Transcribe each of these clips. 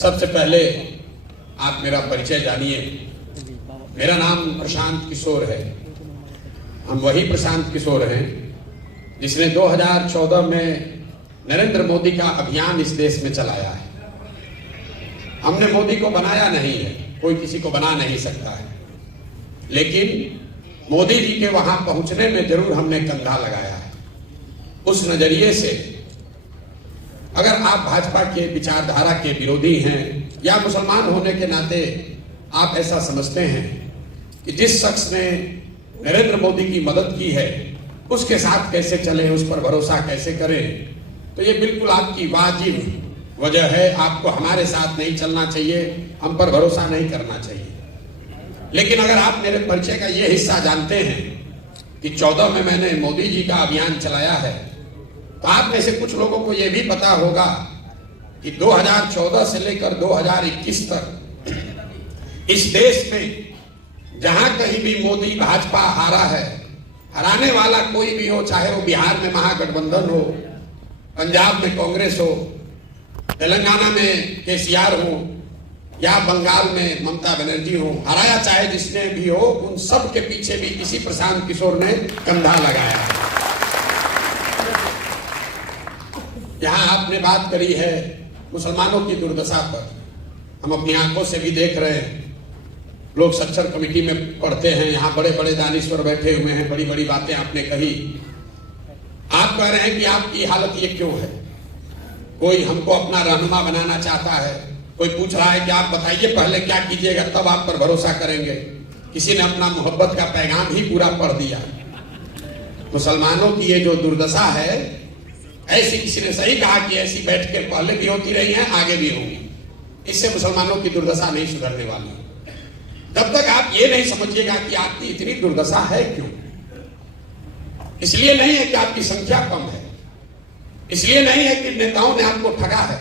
सबसे पहले आप मेरा परिचय जानिए। मेरा नाम प्रशांत किशोर है। हम वही प्रशांत किशोर हैं जिसने 2014 में नरेंद्र मोदी का अभियान इस देश में चलाया है। हमने मोदी को बनाया नहीं है, कोई किसी को बना नहीं सकता है, लेकिन मोदी जी के वहां पहुंचने में जरूर हमने कंधा लगाया है। उस नजरिए से अगर आप भाजपा के विचारधारा के विरोधी हैं या मुसलमान होने के नाते आप ऐसा समझते हैं कि जिस शख्स ने नरेंद्र मोदी की मदद की है उसके साथ कैसे चले, उस पर भरोसा कैसे करें, तो ये बिल्कुल आपकी वाजिब वजह है। आपको हमारे साथ नहीं चलना चाहिए, हम पर भरोसा नहीं करना चाहिए। लेकिन अगर आप मेरे परिचय का ये हिस्सा जानते हैं कि 14 में मैंने मोदी जी का अभियान चलाया है, तो आप में से कुछ लोगों को यह भी पता होगा कि 2014 से लेकर 2021 तक इस देश में जहां कहीं भी मोदी भाजपा हारा है, हराने वाला कोई भी हो, चाहे वो बिहार में महागठबंधन हो, पंजाब में कांग्रेस हो, तेलंगाना में केसीआर हो या बंगाल में ममता बनर्जी हो, हराया चाहे जिसने भी हो, उन सब के पीछे भी इसी प्रशांत किशोर ने कंधा लगाया। यहाँ आपने बात करी है मुसलमानों की दुर्दशा पर। हम अपनी आंखों से भी देख रहे हैं, लोग सच्चर कमेटी में पढ़ते हैं, यहाँ बड़े बड़े दानिश्वर बैठे हुए हैं, बड़ी बड़ी बातें आपने कही। आप कह रहे हैं कि आपकी हालत ये क्यों है। कोई हमको अपना रहनुमा बनाना चाहता है, कोई पूछ रहा है कि आप बताइए पहले क्या कीजिएगा तब आप पर भरोसा करेंगे। किसी ने अपना मोहब्बत का पैगाम ही पूरा पढ़ दिया। मुसलमानों की ये जो दुर्दशा है, ऐसी किसी ने सही कहा कि ऐसी बैठकें पहले भी होती रही हैं, आगे भी होंगी। इससे मुसलमानों की दुर्दशा नहीं सुधरने वाली। तब तक आप ये नहीं समझिएगा कि आपकी इतनी दुर्दशा है क्यों। इसलिए नहीं है कि आपकी संख्या कम है, इसलिए नहीं है कि नेताओं ने आपको ठगा है।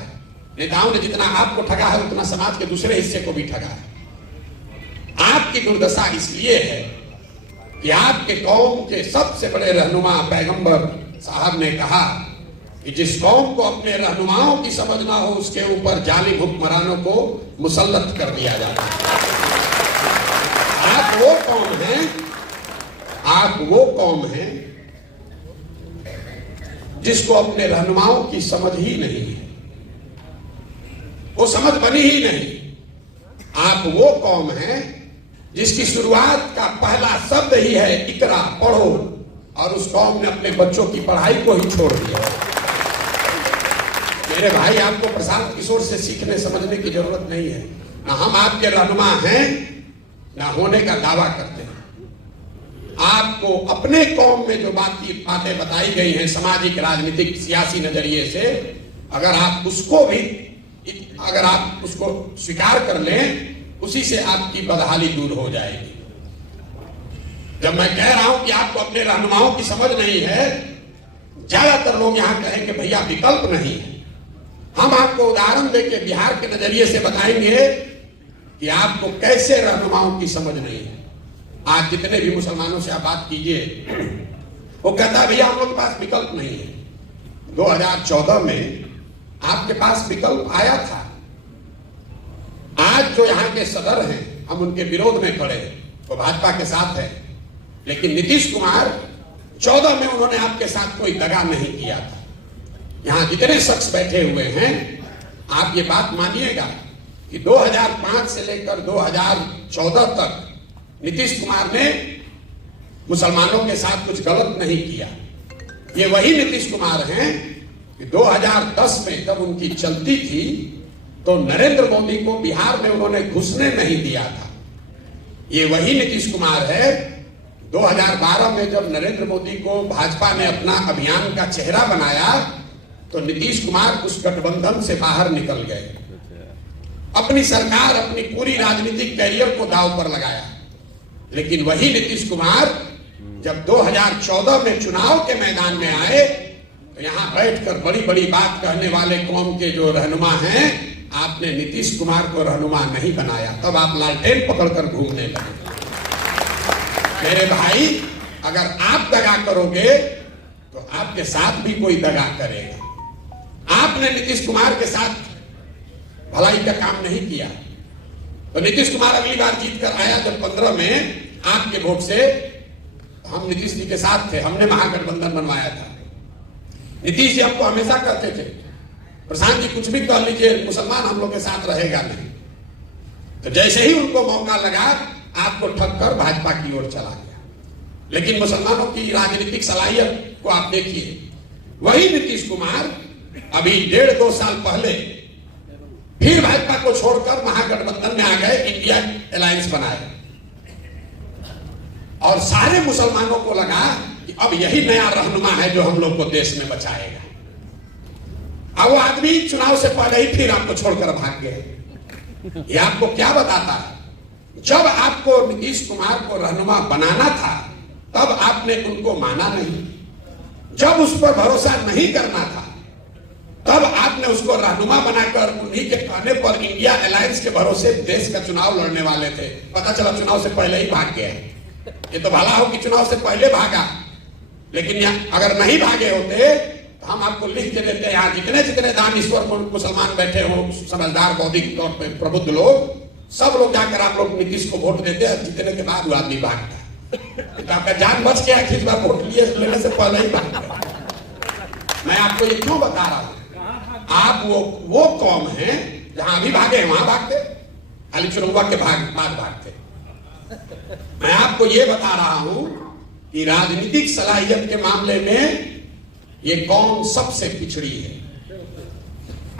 नेताओं ने जितना आपको ठगा है उतना समाज के दूसरे हिस्से को भी ठगा है। आपकी दुर्दशा इसलिए है कि आपके कौम के सबसे बड़े रहनुमा पैगंबर साहब ने कहा कि जिस कौम को अपने रहनुमाओं की समझ ना हो उसके ऊपर जालिम हुक्मरानों को मुसल्लत कर दिया जाता है। आप वो कौम हैं जिसको अपने रहनुमाओं की समझ ही नहीं है, वो समझ बनी ही नहीं। आप वो कौम हैं जिसकी शुरुआत का पहला शब्द ही है इकरा, पढ़ो, और उस कौम ने अपने बच्चों की पढ़ाई को ही छोड़ दिया। मेरे भाई, आपको प्रशांत किशोर से सीखने समझने की जरूरत नहीं है। ना हम आपके रहनुमा हैं, ना होने का दावा करते हैं। आपको अपने कौम में जो बातें बताई गई हैं सामाजिक, राजनीतिक, सियासी नजरिए से, अगर आप उसको स्वीकार कर लें, उसी से आपकी बदहाली दूर हो जाएगी। जब मैं कह रहा हूं कि आपको अपने रहनुमाओं की समझ नहीं है, ज्यादातर लोग यहां कहेंगे भैया विकल्प नहीं है। हम आपको उदाहरण देके बिहार के नजरिए से बताएंगे कि आपको कैसे रहनुमाओं की समझ नहीं है। आज जितने भी मुसलमानों से आप बात कीजिए, वो कहता है भैया हम लोग के पास विकल्प नहीं है। 2014 में आपके पास विकल्प आया था। आज जो यहाँ के सदर हैं, हम उनके विरोध में खड़े हैं, वो भाजपा के साथ है, लेकिन नीतीश कुमार 14 में उन्होंने आपके साथ कोई दगा नहीं किया था। यहां जितने शख्स बैठे हुए हैं, आप ये बात मानिएगा कि 2005 से लेकर 2014 तक नीतीश कुमार ने मुसलमानों के साथ कुछ गलत नहीं किया। ये वही नीतीश कुमार हैं कि 2010 में जब उनकी चलती थी तो नरेंद्र मोदी को बिहार में उन्होंने घुसने नहीं दिया था। ये वही नीतीश कुमार है 2012 में जब नरेंद्र मोदी को भाजपा ने अपना अभियान का चेहरा बनाया तो नीतीश कुमार उस गठबंधन से बाहर निकल गए, अपनी सरकार, अपनी पूरी राजनीतिक कैरियर को दांव पर लगाया। लेकिन वही नीतीश कुमार जब 2014 में चुनाव के मैदान में आए तो यहां बैठकर बड़ी बड़ी बात कहने वाले कौम के जो रहनुमा हैं, आपने नीतीश कुमार को रहनुमा नहीं बनाया। तब आप लालटेन पकड़कर घूमने लगे। मेरे भाई, अगर आप दगा करोगे तो आपके साथ भी कोई दगा करेगा। आपने नीतीश कुमार के साथ भलाई का काम नहीं किया। तो नीतीश कुमार अगली बार जीत कर आया जब 15 में आपके वोट से, हम नीतीश जी के साथ थे, हमने महागठबंधन बनवाया था। नीतीश जी आपको हमेशा कहते थे प्रशांत जी कुछ भी कह लीजिए, मुसलमान हम लोग के साथ रहेगा नहीं। तो जैसे ही उनको मौका लगा आपको ठग कर भाजपा की ओर चला गया। लेकिन मुसलमानों की राजनीतिक सलाहियत को आप देखिए, वही नीतीश कुमार अभी 1.5-2 साल पहले फिर भाजपा को छोड़कर महागठबंधन में आ गए, इंडिया अलायंस बनाए और सारे मुसलमानों को लगा कि अब यही नया रहनुमा है जो हम लोग को देश में बचाएगा। अब वो आदमी चुनाव से पहले ही फिर आपको छोड़कर भाग गए। ये आपको क्या बताता है? जब आपको नीतीश कुमार को रहनुमा बनाना था तब आपने उनको माना नहीं, जब उस पर भरोसा नहीं करना था तब आपने उसको रहनुमा बनाकर उन्हीं के कहने पर इंडिया अलायंस के भरोसे देश का चुनाव लड़ने वाले थे। पता चला चुनाव से पहले ही भाग गए। ये तो भला हो कि चुनाव से पहले भागा, लेकिन अगर नहीं भागे होते तो हम आपको लिख के देते। यहाँ जितने जितने दानीश्वर मुसलमान बैठे हो, समझदार बौद्धिक तौर पर प्रबुद्ध लोग, सब लोग जाकर आप लोग नीतीश को वोट देते हैं। जीतने के बाद वो आदमी भागता, तो आपका जान बच गया कि इस बार वोट लेने से पहले ही भाग गया। मैं आपको ये क्यों बता रहा हूं? आप वो कौम है जहां अभी भागे वहां भागते, खाली चुनाव के बाद भागते। मैं आपको ये बता रहा हूं कि राजनीतिक सलाहियत के मामले में ये कौम सबसे पिछड़ी है।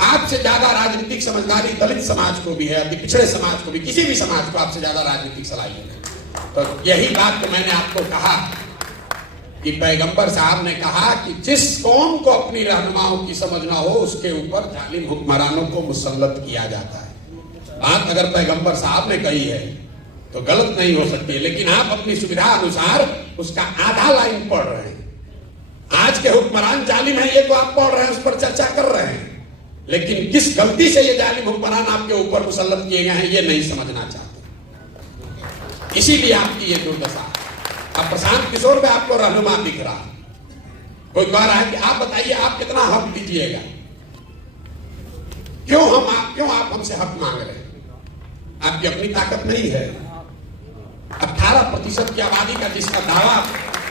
आपसे ज्यादा राजनीतिक समझदारी दलित समाज को भी है, पिछड़े समाज को भी, किसी भी समाज को आपसे ज्यादा राजनीतिक सलाहियत है। तो यही बात तो मैंने आपको कहा कि पैगंबर साहब ने कहा कि जिस कौम को अपनी रहनुमाओं की समझ ना हो उसके ऊपर जालिम हुक्मरानों को मुसल्लत किया जाता है। बात अगर पैगंबर साहब ने कही है तो गलत नहीं हो सकती है, लेकिन आप अपनी सुविधा अनुसार उसका आधा लाइन पढ़ रहे हैं। आज के हुक्मरान जालिम है ये तो आप पढ़ रहे हैं, उस पर चर्चा कर रहे हैं, लेकिन किस गलती से ये जालिम हुक्मरान आपके ऊपर मुसल्लत किए गए हैं ये नहीं समझना चाहते। इसीलिए आपकी ये दुर्दशा। अब प्रशांत किशोर में आपको रहनुमा दिख रहा, कोई कह रहा है कि आप बताइए आप कितना हक दीजिएगा, क्यों आप हमसे हक मांग रहे हैं? आपकी अपनी ताकत नहीं है। 18% की आबादी का जिसका दावा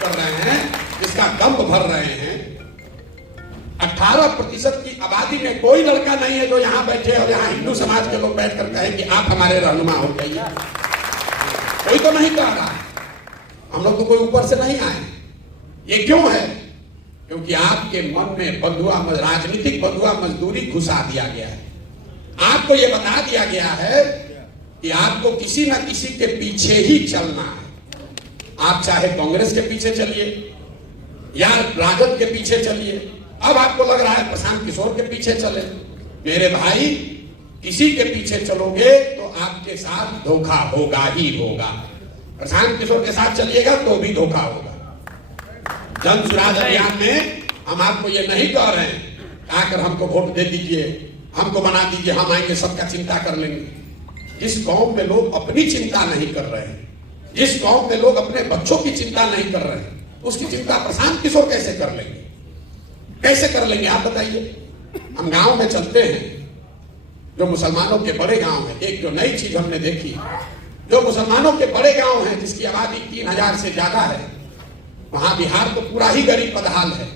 कर रहे हैं, जिसका दम्भ भर रहे हैं, 18% की आबादी में कोई लड़का नहीं है जो यहां बैठे और यहां हिंदू समाज के लोग बैठकर कहे कि आप हमारे रहनुमा हो जाइए। कोई तो नहीं कह रहा। हम लोग तो कोई ऊपर से नहीं आए। ये क्यों है? क्योंकि आपके मन में राजनीतिक बंधुआ मजदूरी घुसा दिया गया है। आपको यह बता दिया गया है कि आपको किसी न किसी के पीछे ही चलना है। आप चाहे कांग्रेस के पीछे चलिए या राजद के पीछे चलिए। अब आपको लग रहा है प्रशांत किशोर के पीछे चले। मेरे भाई, किसी के पीछे चलोगे तो आपके साथ धोखा होगा ही होगा। प्रशांत किशोर के साथ चलिएगा तो भी धोखा होगा। जन सुराज अभियान में हम आपको ये नहीं कह रहे हैं आकर हमको वोट दे दीजिए, हमको बना दीजिए, हम आएंगे सबका चिंता कर लेंगे। जिस कौम में लोग अपनी चिंता नहीं कर रहे हैं, जिस कौम में लोग अपने बच्चों की चिंता नहीं कर रहे हैं, उसकी चिंता प्रशांत किशोर कैसे कर लेंगे? कैसे कर लेंगे आप बताइए? हम गांव में चलते हैं, जो मुसलमानों के बड़े गांव हैं, एक जो नई चीज हमने देखी, जो मुसलमानों के बड़े गांव हैं जिसकी आबादी 3000 से ज्यादा है, वहां बिहार तो पूरा ही गरीब बदहाल है,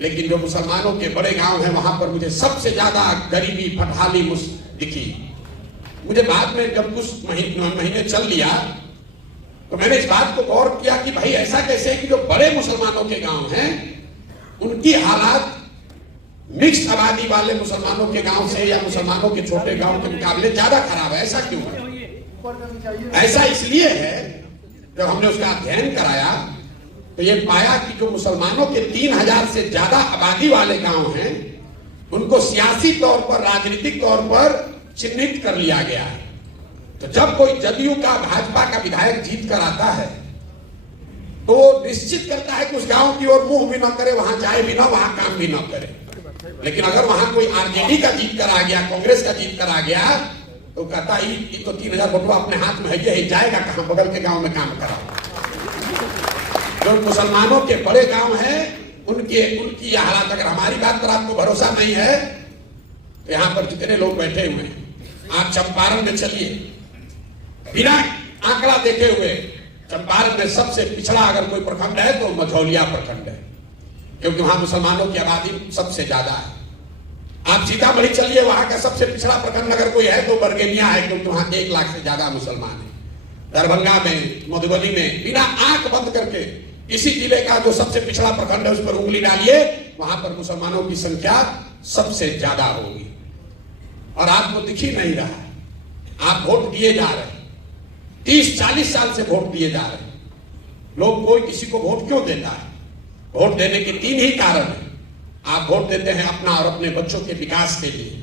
लेकिन जो मुसलमानों के बड़े गांव हैं वहां पर मुझे सबसे ज्यादा गरीबी फटहाली दिखी। मुझे बाद में जब कुछ महीने चल लिया तो मैंने इस बात को गौर किया कि भाई ऐसा कैसे कि जो बड़े मुसलमानों के गांव हैं उनकी हालात मिक्स आबादी वाले मुसलमानों के गांव से या मुसलमानों के छोटे गांव के मुकाबले ज्यादा खराब है। ऐसा क्यों है? ऐसा इसलिए है, जब हमने उसका अध्ययन कराया तो ये पाया कि जो मुसलमानों के 3000 से ज्यादा आबादी वाले गांव हैं उनको सियासी तौर पर, राजनीतिक तौर पर चिन्हित कर लिया गया है। तो जब कोई जदयू का, भाजपा का विधायक जीत कर आता है तो निश्चित करता है कि उस गांव की ओर मुंह भी न करे, वहां जाए भी ना, वहां काम भी न करे। लेकिन अगर वहां कोई आरजेडी का जीत कर आ गया, कांग्रेस का जीत कर आ गया, तो कहता है ये तो 3000 वोट अपने हाथ में है, ये जाएगा कहां, बगल के गांव में काम करा। जो मुसलमानों के बड़े गांव हैं उनकी हालात, अगर हमारी बात पर आपको भरोसा नहीं है तो यहां पर जितने लोग बैठे हुए हैं आप चंपारण में चलिए, बिना आंकड़ा देखे हुए चंपारण में सबसे पिछड़ा अगर कोई प्रखंड है तो मझौलिया प्रखंड है, क्योंकि वहां मुसलमानों की आबादी सबसे ज्यादा है। आप सीतामढ़ी चलिए, वहां का सबसे पिछड़ा प्रखंड अगर कोई है तो बरगेनिया है, क्योंकि वहां 1 लाख से ज्यादा मुसलमान है। दरभंगा में, मधुबनी में, बिना आंख बंद करके इसी जिले का जो सबसे पिछड़ा प्रखंड है उस पर उंगली डालिए, वहां पर मुसलमानों की संख्या सबसे ज्यादा होगी। और आपको दिख ही नहीं रहा है, आप वोट दिए जा रहे हैं, 30-40 साल से वोट दिए जा रहे हैं। लोग कोई किसी को वोट क्यों देता है? वोट देने के 3 ही कारण है। आप वोट देते हैं अपना और अपने बच्चों के विकास के लिए,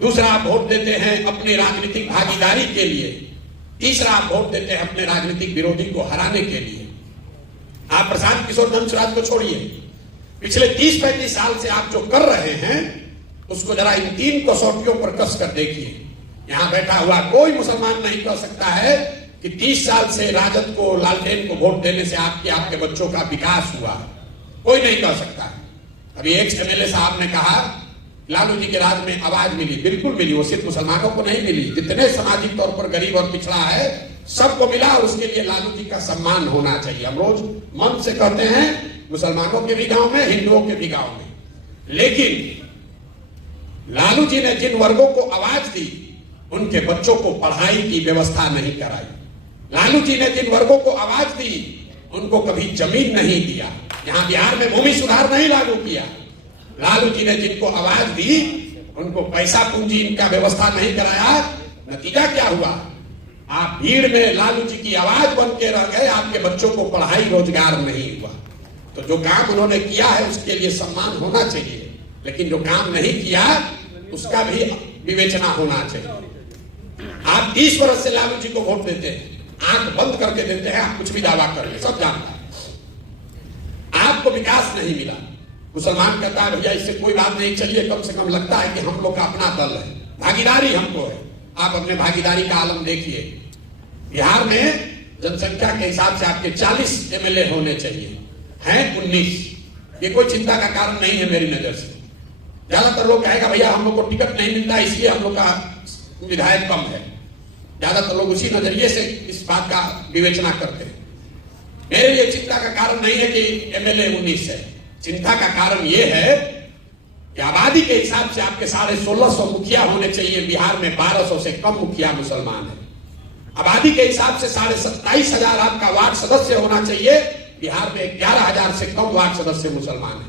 दूसरा आप वोट देते हैं अपनी राजनीतिक भागीदारी के लिए, तीसरा आप वोट देते हैं अपने राजनीतिक विरोधी को हराने के लिए। आप प्रशांत किशोर धनसुराज को छोड़िए, पिछले 30-35 साल से आप जो कर रहे हैं उसको जरा इन 3 कसौटियों पर कस कर देखिए। यहां बैठा हुआ कोई मुसलमान नहीं कह सकता है कि 30 साल से राजद को, लालटेन को वोट देने से आपके बच्चों का विकास हुआ, कोई नहीं कह सकता है। अभी एक एमएलए साहब ने कहा लालू जी के राज में आवाज मिली, बिल्कुल मिली। वो सिर्फ मुसलमानों को नहीं मिली, जितने सामाजिक तौर पर गरीब और पिछड़ा है सबको मिला। उसके लिए लालू जी का सम्मान होना चाहिए। हम रोज मन से कहते हैं मुसलमानों के भी गांव में, हिंदुओं के भी गांव में, लेकिन लालू जी ने जिन वर्गों को आवाज दी उनके बच्चों को पढ़ाई की व्यवस्था नहीं कराई। लालू जी ने जिन वर्गों को आवाज दी उनको कभी जमीन नहीं दिया। यहां बिहार में भूमि सुधार नहीं लागू किया। लालू जी ने जिनको आवाज दी उनको पैसा पूंजी इनका व्यवस्था नहीं कराया। नतीजा क्या हुआ? आप भीड़ में लालू जी की आवाज बन के रह गए, आपके बच्चों को पढ़ाई रोजगार नहीं हुआ। तो जो काम उन्होंने किया है उसके लिए सम्मान होना चाहिए, लेकिन जो काम नहीं किया उसका भी विवेचना होना चाहिए। आप 30 वर्ष से लालू जी को वोट देते हैं, आंख बंद करके देते हैं, आप कुछ भी दावा कर ले, सब जानता है। आपको विकास नहीं मिला। मुसलमान कहता है भैया इससे कोई बात नहीं, चलिए कम से कम लगता है कि हम लोग का अपना दल है, भागीदारी हमको है। आप अपने भागीदारी का आलम देखिए। बिहार में जनसंख्या के हिसाब से आपके 40 एमएलए होने चाहिए, हैं 19। ये कोई चिंता का कारण नहीं है मेरी नजर से। ज्यादातर लोग कहेगा भैया हम लोग को टिकट नहीं मिलता इसलिए हम लोग का विधायक कम है। ज्यादातर लोग उसी नजरिए से इस बात का विवेचना करते हैं। मेरे लिए चिंता का कारण नहीं है कि एमएलए 19 है। चिंता का कारण यह है कि आबादी के हिसाब से आपके 1650 मुखिया होने चाहिए। बिहार में 1200 से कम मुखिया मुसलमान है। आबादी के हिसाब से 27,500 आपका वार्ड सदस्य होना चाहिए। बिहार में 11,000 से कम वार्ड सदस्य मुसलमान है।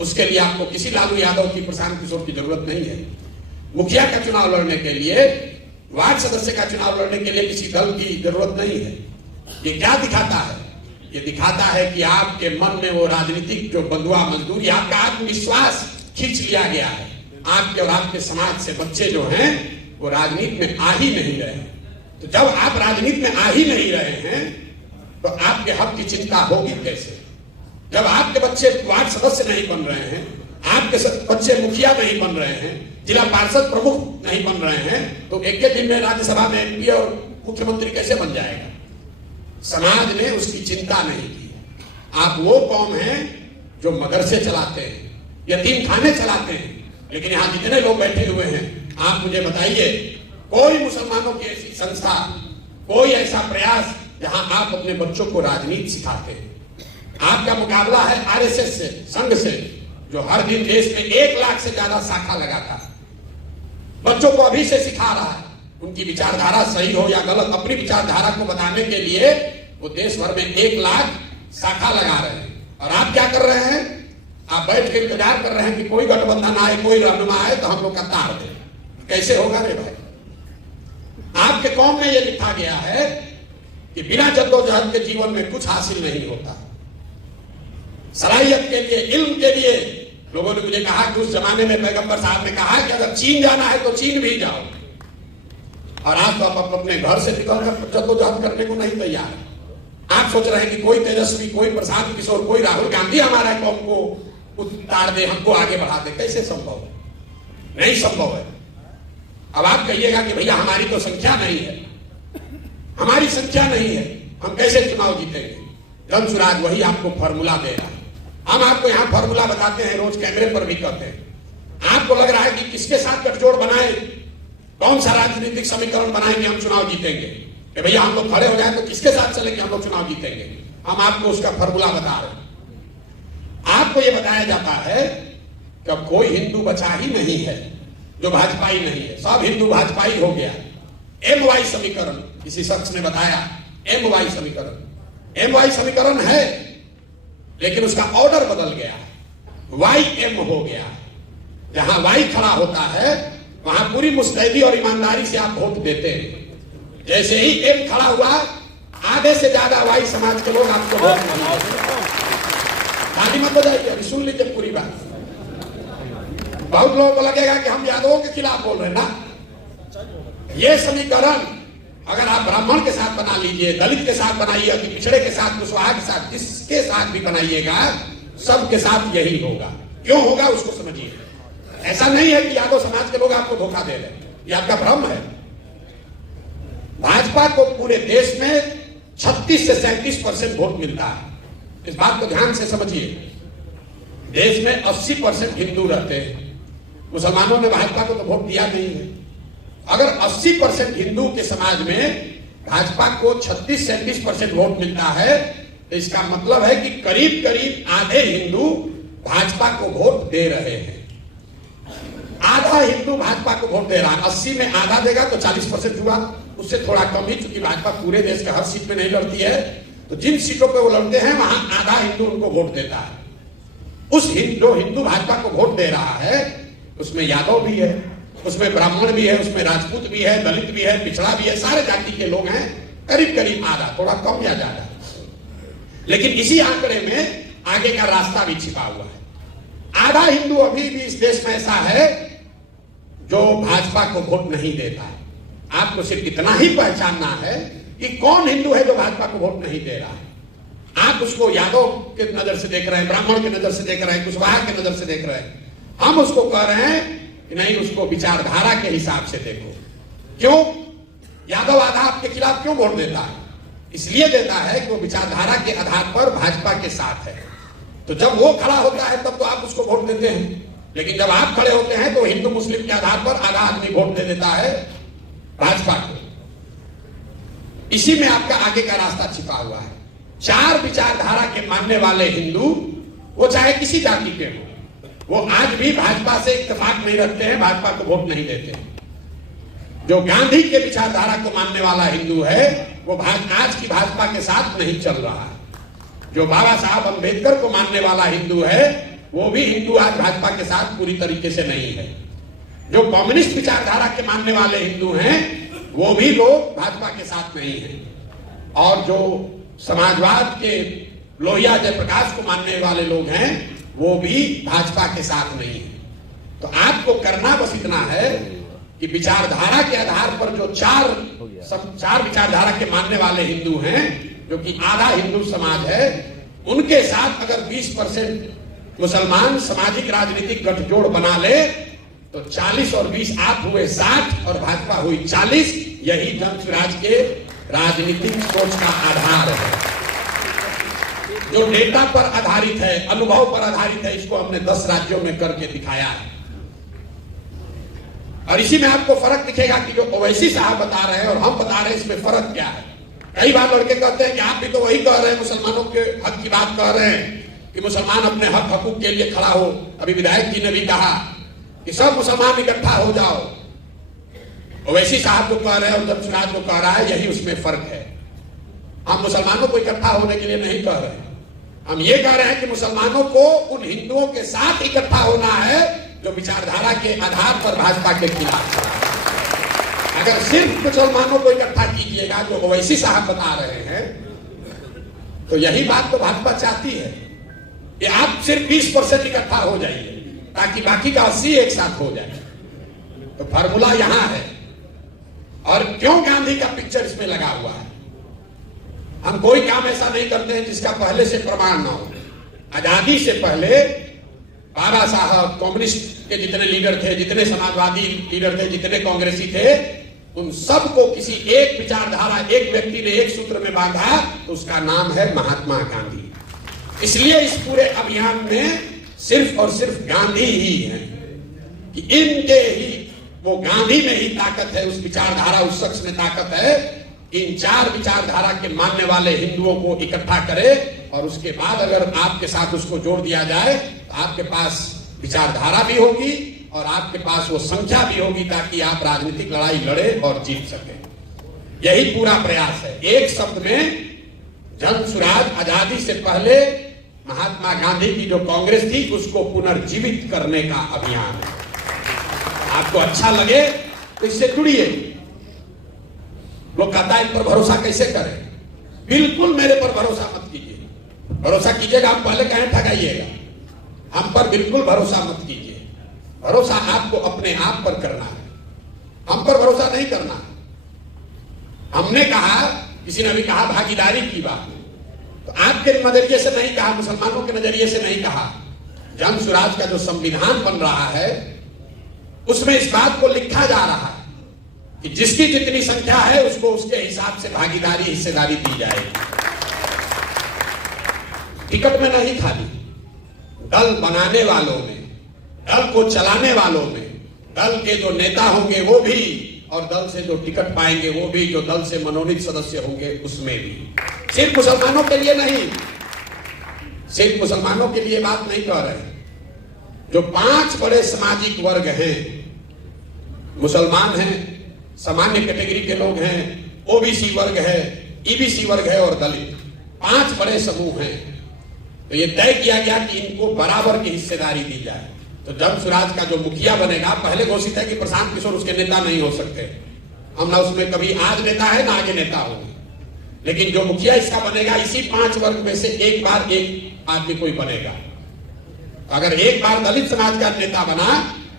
उसके लिए आपको किसी लालू यादव की, प्रशांत किशोर की जरूरत नहीं है। मुखिया का चुनाव लड़ने के लिए, वार्ड सदस्य का चुनाव लड़ने के लिए किसी दल की जरूरत नहीं है। ये क्या दिखाता है? ये दिखाता है कि आपके मन में वो राजनीतिक जो बंधुआ मजदूरी, आपका आत्मविश्वास खींच लिया गया है। आपके और आपके समाज से बच्चे जो हैं वो राजनीति में आ ही नहीं रहे हैं। तो जब आप राजनीति में आ ही नहीं रहे हैं तो आपके हक की चिंता होगी कैसे? जब आपके बच्चे वार्ड सदस्य नहीं बन रहे हैं, आपके बच्चे मुखिया नहीं बन रहे हैं, जिला पार्षद प्रमुख नहीं बन रहे हैं, तो एक दिन में राज्यसभा में एमपी और मुख्यमंत्री कैसे बन जाएगा? समाज ने उसकी चिंता नहीं की। आप वो कौम हैं जो मदरसे चलाते हैं, यतीम खाने चलाते हैं, लेकिन यहां जितने लोग बैठे हुए हैं आप मुझे बताइए कोई मुसलमानों की ऐसी संस्था, कोई ऐसा प्रयास जहां आप अपने बच्चों को राजनीति सिखाते हैं? आपका मुकाबला है आरएसएस से, संघ से, जो हर दिन देश में 1 लाख से ज्यादा शाखा लगाता है। बच्चों को अभी से सिखा रहा है। उनकी विचारधारा सही हो या गलत, अपनी विचारधारा को बताने के लिए वो देश भर में 1 लाख शाखा लगा रहे हैं। और आप क्या कर रहे हैं? आप बैठ के इंतजार कर रहे हैं कि कोई गठबंधन आए, कोई रहनुमा आए तो हम लोग का तार दे। कैसे होगा रे भाई? आपके कौम में यह लिखा गया है कि बिना जद्दोजहद के जीवन में कुछ हासिल नहीं होता। सलाहियत के लिए, इल्म के लिए लोगों ने मुझे कहा कि उस जमाने में पैगंबर साहब ने कहा कि अगर चीन जाना है तो चीन भी जाओ। और आज तो आप अपने घर से निकलकर जद्दोजहद करने को नहीं तैयार है। आप सोच रहे हैं कि कोई तेजस्वी, कोई प्रशांत किशोर, कोई राहुल गांधी हमारा कौम को उतार दे, हमको आगे बढ़ा दे। कैसे संभव है? नहीं संभव है। अब आप कहिएगा कि भैया हमारी तो संख्या नहीं है, हमारी संख्या नहीं है, हम कैसे चुनाव जीतेंगे? धनसुराज वही आपको फॉर्मूला दे रहा है। हम आपको यहाँ फॉर्मूला बताते हैं, रोज कैमरे पर भी कहते हैं। आपको लग रहा है कि किसके साथ गठजोड़ बनाए? कौन सा राजनीतिक समीकरण बनाएंगे हम चुनाव जीतेंगे, कि भैया हम लोग खड़े हो जाए तो किसके साथ चलेंगे हम लोग चुनाव जीतेंगे। हम आपको उसका फॉर्मूला बता रहे हैं। आपको यह बताया जाता है कि अब कोई हिंदू बचा ही नहीं है जो भाजपाई नहीं है, सब हिंदू भाजपाई हो गया। MY समीकरण किसी शख्स ने बताया, MY समीकरण है, लेकिन उसका ऑर्डर बदल गया, YM हो गया। जहां Y खड़ा होता है वहां पूरी मुस्तैदी और ईमानदारी से आप वोट देते हैं। जैसे ही M खड़ा हुआ, आधे से ज्यादा Y समाज के लोग आपको वोट नहीं देते। ताली मत बजाइए, अभी सुन लीजिए पूरी बात। बहुत लोगों को लगेगा कि हम यादवों के खिलाफ बोल रहे हैं ना। ये समीकरण अगर आप ब्राह्मण के साथ बना लीजिए, दलित के साथ बनाइए, पिछड़े के साथ, कुशवाहा के साथ, जिसके साथ भी बनाइएगा, सबके साथ यही होगा। क्यों होगा उसको समझिए। ऐसा नहीं है कि यादव समाज के लोग आपको धोखा दे रहे हैं, ये आपका भ्रम है। भाजपा को पूरे देश में 36 से 37% वोट मिलता है। इस बात को ध्यान से समझिए। देश में 80% हिंदू रहते हैं, मुसलमानों ने भाजपा को तो वोट दिया नहीं है। अगर 80% हिंदू के समाज में भाजपा को 36-37% वोट मिलता है, तो इसका मतलब है कि करीब करीब आधे हिंदू भाजपा को वोट दे रहे हैं। आधा हिंदू भाजपा को वोट दे रहा है। 80 में आधा देगा तो 40% हुआ, उससे थोड़ा कम ही, क्योंकि भाजपा पूरे देश के हर सीट पे नहीं लड़ती है। तो जिन सीटों पे वो लड़ते हैं वहां आधा हिंदू उनको वोट देता है। उस जो हिंदू भाजपा को वोट दे रहा है उसमें यादव भी है, उसमें ब्राह्मण भी है, उसमें राजपूत भी है, दलित भी है, पिछड़ा भी है, सारे जाति के लोग हैं। करीब करीब आधा, थोड़ा कम या ज्यादा। लेकिन इसी आंकड़े में आगे का रास्ता भी छिपा हुआ है। आधा हिंदू अभी भी इस देश में ऐसा है जो भाजपा को वोट नहीं देता है। आपको सिर्फ इतना ही पहचानना है कि कौन हिंदू है जो भाजपा को वोट नहीं दे रहा है। आप उसको यादव के नजर से देख रहे हैं, ब्राह्मण के नजर से देख रहे हैं, कुशवाहा के नजर से देख रहे हैं। हम उसको कह रहे हैं कि नहीं, उसको विचारधारा के हिसाब से देखो। क्यों? यादव आधा आपके खिलाफ क्यों वोट देता है? इसलिए देता है कि वो विचारधारा के आधार पर भाजपा के साथ है। तो जब वो खड़ा होता है तब तो आप उसको वोट देते हैं, लेकिन जब आप खड़े होते हैं तो हिंदू मुस्लिम के आधार पर आधा आदमी वोट दे देता है भाजपा को। इसी में आपका आगे का रास्ता छिपा हुआ है। 4 विचारधारा के मानने वाले हिंदू, वो चाहे किसी जाति के हो, वो आज भी भाजपा से इत्तेफाक नहीं रखते हैं, भाजपा को वोट नहीं देते हैं। जो गांधी के विचारधारा को मानने वाला हिंदू है वो आज की भाजपा के साथ नहीं चल रहा है। जो बाबा साहब अंबेडकर को मानने वाला हिंदू है वो भी हिंदू आज भाजपा के साथ पूरी तरीके से नहीं है। जो कम्युनिस्ट विचारधारा के मानने वाले हिंदू हैं वो भी लोग भाजपा के साथ नहीं हैं। और जो समाजवाद के लोहिया जयप्रकाश को मानने वाले लोग हैं वो भी भाजपा के साथ नहीं है। तो आपको करना बस इतना है कि विचारधारा के आधार पर जो चार विचारधारा के मानने वाले हिंदू हैं, जो कि आधा हिंदू समाज है, उनके साथ अगर 20% मुसलमान सामाजिक राजनीतिक गठजोड़ बना ले तो 40 और 20 आप हुए 60 और भाजपा हुई 40। यही जन स्वराज के राजनीतिक सोच का आधार है, जो डेटा पर आधारित है, अनुभव पर आधारित है। इसको हमने 10 राज्यों में करके दिखाया है। और इसी में आपको फर्क दिखेगा कि जो ओवैसी साहब बता रहे हैं और हम बता रहे हैं, इसमें फर्क क्या है। कई बार लड़के कहते हैं कि आप भी तो वही कह रहे हैं, मुसलमानों के हक की बात कह रहे हैं कि मुसलमान अपने हक हकूक के लिए खड़ा हो। अभी विधायक जी ने भी कहा कि सब मुसलमान इकट्ठा हो जाओ। ओवैसी साहब को कह रहे हैं और जब स्वराज को कह रहा है, यही उसमें फर्क है। हम मुसलमानों को इकट्ठा होने के लिए नहीं कह रहे हैं, हम ये कह रहे हैं कि मुसलमानों को उन हिंदुओं के साथ इकट्ठा होना है जो विचारधारा के आधार पर भाजपा के खिलाफ है। अगर सिर्फ मुसलमानों को इकट्ठा कीजिएगा जो ओवैसी साहब बता रहे हैं, तो यही बात तो भाजपा चाहती है कि आप सिर्फ 20% इकट्ठा हो जाइए ताकि बाकी का 80 एक साथ हो जाए। तो फार्मूला यहां है। और क्यों गांधी का पिक्चर इसमें लगा हुआ है? हम कोई काम ऐसा नहीं करते हैं जिसका पहले से प्रमाण ना हो। आजादी से पहले बाबा साहब, कम्युनिस्ट के जितने लीडर थे, जितने समाजवादी लीडर थे, जितने कांग्रेसी थे, उन सबको किसी एक विचारधारा, एक व्यक्ति ने एक सूत्र में बांधा, तो उसका नाम है महात्मा गांधी। इसलिए इस पूरे अभियान में सिर्फ और सिर्फ गांधी ही हैं कि इनके ही वो गांधी में ही ताकत है, उस विचारधारा, उस शख्स में ताकत है। इन 4 विचारधारा के मानने वाले हिंदुओं को इकट्ठा करे और उसके बाद अगर आपके साथ उसको जोड़ दिया जाए तो आपके पास विचारधारा भी होगी और आपके पास वो संख्या भी होगी ताकि आप राजनीतिक लड़ाई लड़े और जीत सके। यही पूरा प्रयास है। एक शब्द में, जन सुराज आजादी से पहले महात्मा गांधी की जो कांग्रेस थी उसको पुनर्जीवित करने का अभियान है। आपको अच्छा लगे तो इससे जुड़िए। लोग कहता है इन पर भरोसा कैसे करें? बिल्कुल मेरे पर भरोसा मत कीजिए। भरोसा कीजिएगा आप पहले कहें ठगाइएगा। हम पर बिल्कुल भरोसा मत कीजिए। भरोसा आपको अपने आप पर करना है, हम पर भरोसा नहीं करना। हमने कहा, किसी ने भी कहा भागीदारी की बात, तो आपके नजरिए से नहीं कहा, मुसलमानों के नजरिए से नहीं कहा। जन सुराज का जो संविधान बन रहा है उसमें इस बात को लिखा जा रहा है कि जिसकी जितनी संख्या है उसको उसके हिसाब से भागीदारी, हिस्सेदारी दी जाएगी। टिकट में नहीं, खाली दल बनाने वालों में, दल को चलाने वालों में, दल के जो नेता होंगे वो भी, और दल से जो टिकट पाएंगे वो भी, जो दल से मनोनीत सदस्य होंगे उसमें भी। सिर्फ मुसलमानों के लिए नहीं, सिर्फ मुसलमानों के लिए बात नहीं कर रहे। जो 5 बड़े सामाजिक वर्ग हैं, मुसलमान हैं, सामान्य कैटेगरी के लोग हैं, ओबीसी वर्ग है, ईबीसी वर्ग है और दलित, 5 बड़े समूह हैं। तो ये तय किया गया कि इनको बराबर की हिस्सेदारी दी जाए। तो जन सुराज का जो मुखिया बनेगा, पहले घोषित है कि प्रशांत किशोर उसके नेता नहीं हो सकते। हम ना उसमें कभी आज नेता है ना आगे नेता होंगे, लेकिन जो मुखिया इसका बनेगा इसी 5 वर्ग में से एक बार एक आदमी कोई बनेगा। अगर एक बार दलित समाज का नेता बना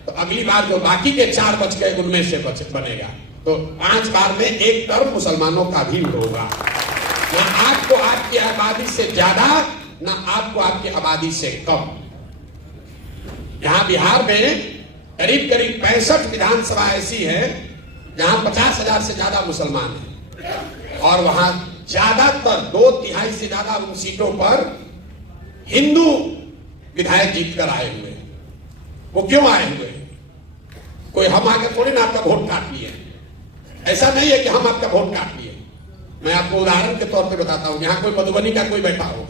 तो अगली बार जो बाकी के 4 बच गए उनमें से बनेगा। तो 5 बार में एक टर्म मुसलमानों का भी होगा। ना आपको आपकी आबादी से ज्यादा, ना आपको आपकी आबादी से कम। यहां बिहार में करीब करीब 65 विधानसभा ऐसी है जहां 50,000 से ज्यादा मुसलमान हैं और वहां ज्यादातर 2/3 से ज्यादा उन सीटों पर हिंदू विधायक जीत कर आए हुए। वो क्यों आए हुए? कोई हम आकर थोड़ी ना आपका वोट काट लिए। ऐसा नहीं है कि हम आपका वोट काट लिए। मैं आपको उदाहरण के तौर पे बताता हूं। यहां कोई मधुबनी का कोई बैठा होगा,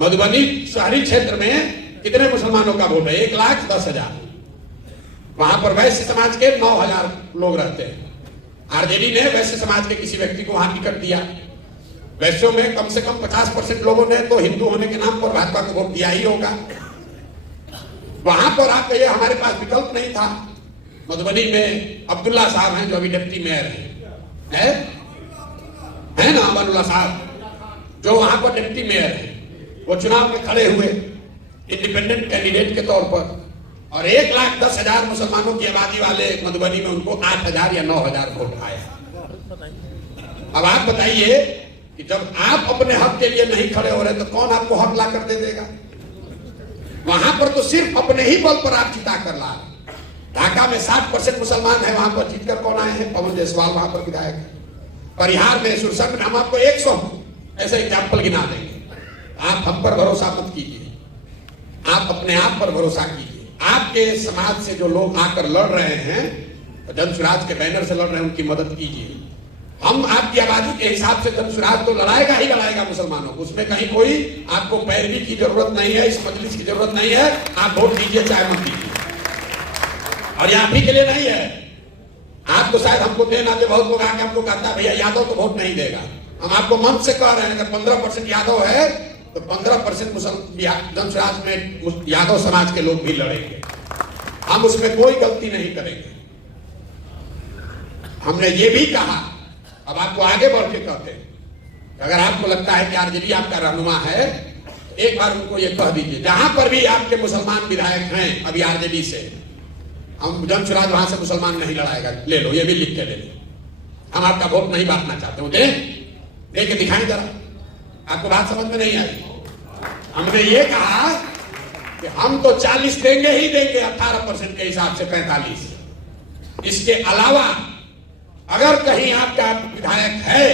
मधुबनी शहरी क्षेत्र में कितने मुसलमानों का वोट है? 1,10,000। वहां पर वैश्य समाज के 9,000 लोग रहते हैं। आरजेडी ने वैश्य समाज के किसी व्यक्ति को वहां टिकट दिया। वैश्यों में कम से कम 50% लोगों ने तो हिंदू होने के नाम पर भाजपा को वोट दिया ही होगा। वहां पर आप कहिए हमारे पास विकल्प नहीं था। मधुबनी में अब्दुल्ला साहब हैं जो अभी डिप्टी मेयर है ना, अमानुल्लाह साहब जो वहां पर डिप्टी मेयर है। वो चुनाव में खड़े हुए इंडिपेंडेंट कैंडिडेट के तौर पर और 1,10,000 मुसलमानों की आबादी वाले मधुबनी में उनको 8,000 या 9,000 वोट आया। अब आप बताइए कि जब आप अपने हक के लिए नहीं खड़े हो रहे तो कौन आपको हक ला कर दे देगा? वहां पर तो सिर्फ अपने ही बल पर आप जिता कर ला। ढाका में 60% मुसलमान है, वहां पर जीतकर कौन आए हैं? पवन जायसवाल वहां पर विधायक है। परिहार में, सुरसंड में हम आपको 100 ऐसे एग्जाम्पल गिना देंगे। आप हम पर भरोसा मत कीजिए, आप अपने आप पर भरोसा कीजिए। आपके समाज से जो लोग आकर लड़ रहे हैं, जन सुराज के बैनर से लड़ रहे हैं, उनकी मदद कीजिए। हम आपकी आबादी के हिसाब से जन सुराज तो लड़ाएगा ही लड़ाएगा मुसलमानों को, उसमें कहीं कोई आपको पैरवी की जरूरत नहीं है, इस मजलिस की जरूरत नहीं है। आप वोट दीजिए चाहे मत दीजिए, और ये आप ही के लिए नहीं है। आप तो शायद हमको दे ना दे, बहुत लोग आके हमको कहता है भैया यादव तो वोट नहीं देगा। हम आपको मन से कह रहे हैं अगर 15% यादव है तो 15% जन सुराज में यादव समाज के लोग भी लड़ेंगे। हम उसमें कोई गलती नहीं करेंगे। हमने ये भी कहा, अब आपको आगे बढ़ के कहते हैं, अगर आपको लगता है कि आरजेडी आपका रहनुमा है, एक बार उनको ये कह दीजिए, जहां पर भी आपके मुसलमान विधायक हैं अभी आरजेडी से, हम जन सुराज वहां से मुसलमान नहीं लड़ाएगा, ले लो, ये भी लिख के ले लो। हम आपका वोट नहीं बांटना चाहते हो, दे के दिखाएं जरा। आपको बात समझ में नहीं आई? हमने ये कहा कि हम तो 40 देंगे ही देंगे, 18% के हिसाब से 45। इसके अलावा अगर कहीं आपका विधायक है,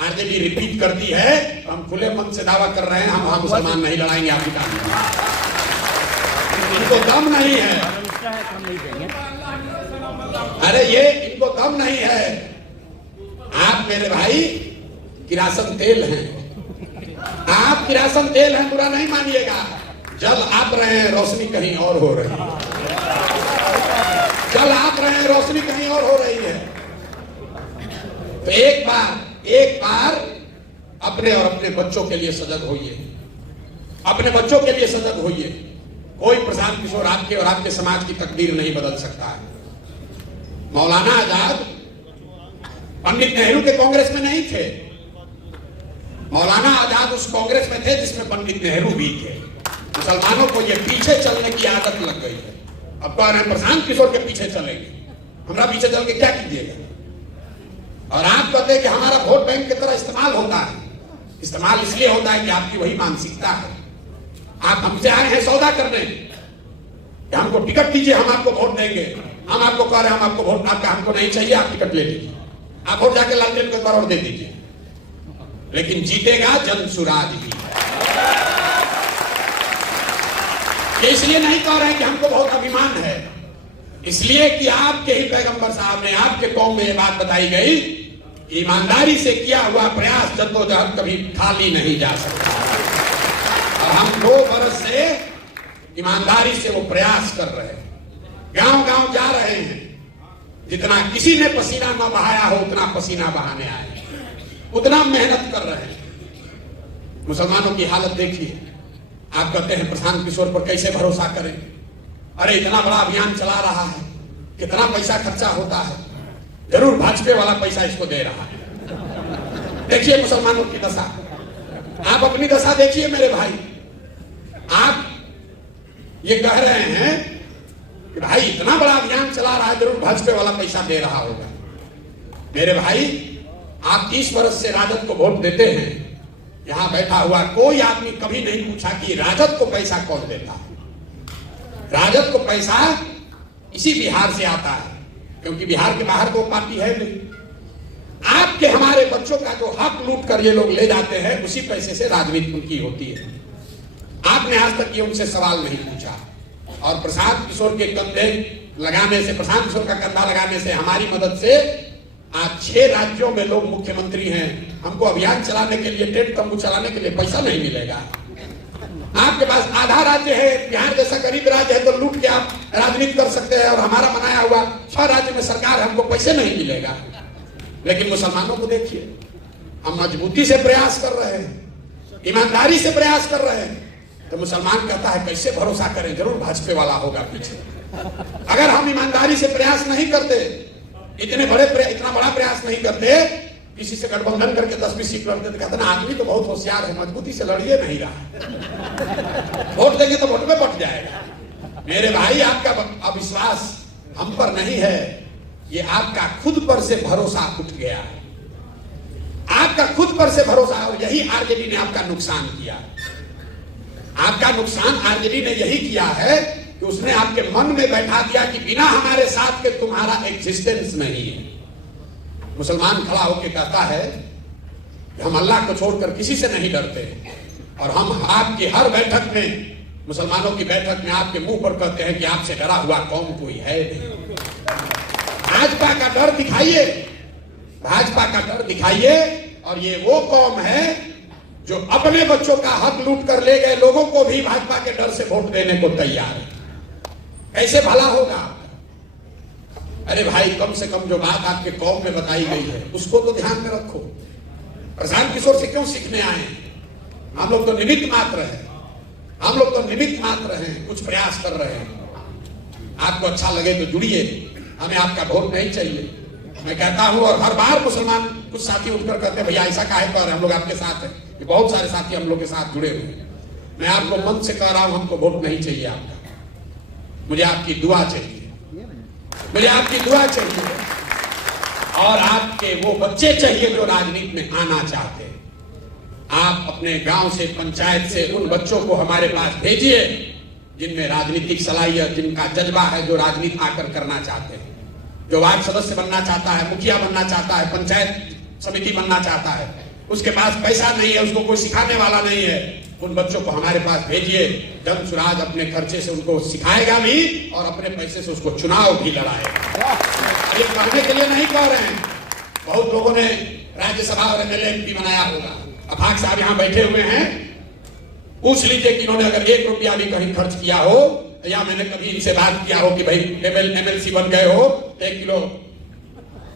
आरजेडी रिपीट करती है, तो हम खुले मन से दावा कर रहे हैं हम वहां मुसलमान नहीं लड़ाएंगे। आपकी उनको दम नहीं है। अरे ये इनको दम नहीं है। आप मेरे भाई किरासन तेल हैं, आप किरासन तेल हैं, बुरा नहीं मानिएगा। जल आप रहे हैं, रोशनी कहीं और हो रही है। जल आप रहे हैं, रोशनी कहीं और हो रही है। तो एक बार अपने और अपने बच्चों के लिए सजग होइए, अपने बच्चों के लिए सजग होइए। कोई प्रशांत किशोर आपके और आपके समाज की तकदीर नहीं बदल सकता है। मौलाना आजाद पंडित नेहरू के कांग्रेस में नहीं थे। मौलाना आजाद उस कांग्रेस में थे जिसमें पंडित नेहरू भी थे। मुसलमानों को ये पीछे चलने की आदत लग गई है। अब कह रहे हैं प्रशांत किशोर के पीछे चलेंगे, हमारा पीछे चल के क्या कीजिएगा। और आप कहते हैं कि हमारा वोट बैंक की तरह इस्तेमाल होता है। इस्तेमाल इसलिए होता है कि आपकी वही मानसिकता है। आप हमसे आए हैं सौदा करने कि हमको टिकट दीजिए, हम आपको वोट देंगे। हम आपको कह रहे हैं हम आपको वोट आपका हमको नहीं चाहिए, आप टिकट ले लीजिए, आप वोट जाके लालटेन को एक बार और दे दीजिए। लेकिन जीतेगा जनसुराज ही। ये इसलिए नहीं कह रहे हैं कि हमको बहुत अभिमान है, इसलिए कि आपके ही पैगंबर साहब ने, आपके कौम में ये बात बताई गई, ईमानदारी से किया हुआ प्रयास जद्दोजहद कभी खाली नहीं जा सकता। और हम 2 बरस से ईमानदारी से वो प्रयास कर रहे हैं, गांव गांव जा रहे हैं। जितना किसी ने पसीना न बहाया हो उतना पसीना बहाने आए, उतना मेहनत कर रहे हैं। मुसलमानों की हालत देखिए। आप कहते हैं प्रशांत किशोर पर कैसे भरोसा करें। अरे इतना बड़ा अभियान चला रहा है, कितना पैसा खर्चा होता है, जरूर भाजपा वाला पैसा इसको दे रहा है। देखिए मुसलमानों की दशा, आप अपनी दशा देखिए मेरे भाई। आप ये कह रहे हैं कि भाई इतना बड़ा अभियान चला रहा है, जरूर भाजपा वाला पैसा दे रहा होगा। मेरे भाई आप 30 वर्ष से राजद को वोट देते हैं। यहां बैठा हुआ कोई आदमी कभी नहीं पूछा कि राजद को पैसा कौन देता है। राजद को पैसा इसी बिहार से आता है, क्योंकि बिहार के बाहर को पार्टी है नहीं। आपके हमारे बच्चों का जो हक लूट कर ये लोग ले जाते हैं, उसी पैसे से राजनीति उनकी होती है। आपने आज तक ये उनसे सवाल नहीं पूछा। और प्रशांत किशोर के कंधे लगाने से, प्रशांत किशोर का कंधा लगाने से, हमारी मदद से आज 6 राज्यों में लोग मुख्यमंत्री हैं। हमको अभियान चलाने के लिए, टेंट तंबू चलाने के लिए पैसा नहीं मिलेगा। आपके पास आधा राज्य है, बिहार जैसा गरीब राज्य है, तो लूट के आप राजनीति कर सकते हैं। और हमारा बनाया हुआ 6 राज्य में सरकार, हमको पैसे नहीं मिलेगा। लेकिन मुसलमानों को देखिए, हम मजबूती से प्रयास कर रहे हैं, ईमानदारी से प्रयास कर रहे हैं। तो मुसलमान कहता है कैसे भरोसा करें, जरूर भाजपा वाला होगा पीछे। अगर हम ईमानदारी से प्रयास नहीं करते, इतना बड़ा प्रयास नहीं करते, किसी से गठबंधन करके 10-20 सीट लड़ते, तो कहते ना आदमी तो बहुत होशियार है, मजबूती से लड़िए नहीं रहा, वोट देंगे तो वोट में बट जाएगा। मेरे भाई आपका अविश्वास हम पर नहीं है, ये आपका खुद पर से भरोसा उठ गया है। आपका खुद पर से भरोसा, और यही आरजेडी ने आपका नुकसान किया। आपका नुकसान आरजेडी ने यही किया है कि उसने आपके मन में बैठा दिया कि बिना हमारे साथ के तुम्हारा एग्जिस्टेंस नहीं है। मुसलमान खड़ा होकर कहता है कि हम अल्लाह को छोड़कर किसी से नहीं डरते, और हम आपकी हर बैठक में, मुसलमानों की बैठक में आपके मुंह पर कहते हैं कि आपसे डरा हुआ कौन कोई है नहीं। भाजपा का डर दिखाइए, भाजपा का डर दिखाइए। और ये वो कौम है जो अपने बच्चों का हक लूट कर ले गए लोगों को भी भाजपा के डर से वोट देने को तैयार है। कैसे भला होगा? अरे भाई, कम से कम जो बात आपके कौम में बताई गई है उसको तो ध्यान में रखो। प्रशांत किशोर से क्यों सीखने आए? हम लोग तो निमित्त मात्र हैं, हम लोग तो निमित्त मात्र हैं, कुछ प्रयास कर रहे हैं। आपको अच्छा लगे तो जुड़िए, हमें आपका वोट नहीं चाहिए। मैं कहता हूं, और हर बार मुसलमान कुछ साथी उठकर कहते हैं भैया ऐसा काहे कर रहे हैं, हम लोग आपके साथ हैं। बहुत सारे साथी हम लोग के साथ जुड़े हुए हैं। मैं आपको मन से कह रहा हूं, हमको वोट नहीं चाहिए आपका, मुझे आपकी दुआ चाहिए, मुझे आपकी दुआ चाहिए। और आपके वो बच्चे चाहिए जो राजनीति में आना चाहते हैं। आप अपने गांव से, पंचायत से उन बच्चों को हमारे पास भेजिए जिनमें राजनीतिक सलाहियत, जिनका जज्बा है, जो राजनीति आकर करना चाहते हैं, जो वार्ड सदस्य बनना चाहता है, मुखिया बनना चाहता है, पंचायत समिति बनना चाहता है, उसके पास पैसा नहीं है, उसको कोई सिखाने वाला नहीं है, उन बच्चों को हमारे पास भेजिए। जनसुराज अपने खर्चे से उनको सिखाएगा भी और अपने पैसे से उसको चुनाव भी लड़ाएगा। ये कहने के लिए नहीं कह रहे हैं। बहुत लोगों ने राज्यसभा और एमएलए एमपी बनाया होगा। अफाक साहब यहाँ बैठे हुए हैं, पूछ लीजिए कि इन्होंने अगर 1 रुपया भी कहीं खर्च किया हो, या मैंने कभी इनसे बात किया हो कि भाई एमएलसी बन गए हो, 1 किलो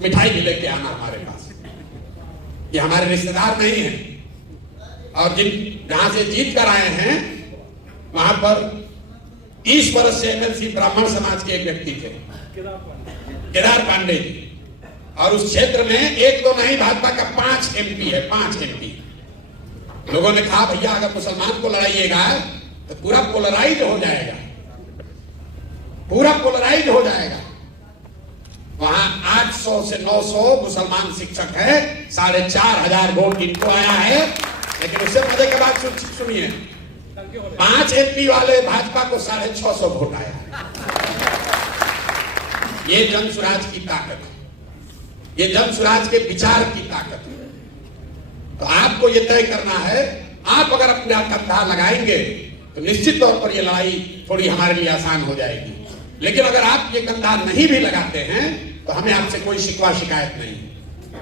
मिठाई भी लेके आना हमारे पास। ये हमारे रिश्तेदार नहीं है। और जहां से जीत कर आए हैं वहां पर 30 वर्ष से एमएलसी ब्राह्मण समाज के एक व्यक्ति थे, केदार पांडे जी। और उस क्षेत्र में एक तो नहीं, भाजपा का 5 एमपी है, 5 एमपी। लोगों ने कहा भैया अगर मुसलमान को लड़ाइएगा तो पूरा पोलराइज हो जाएगा, पूरा पोलराइज हो जाएगा। वहां 800 से 900 मुसलमान शिक्षक है, 4500 वोट इनको आया है। लेकिन उससे मजे के बाद सुनिए, 5 एमपी वाले भाजपा को 650 वोट आया। ये जन स्वराज की ताकत है, ये जन स्वराज के विचार की ताकत है। तो आपको ये तय करना है, आप अगर अपना कंधा लगाएंगे तो निश्चित तौर पर ये लड़ाई थोड़ी हमारे लिए आसान हो जाएगी। लेकिन अगर आप ये कंधा नहीं भी लगाते हैं तो हमें आपसे कोई शिकवा शिकायत नहीं।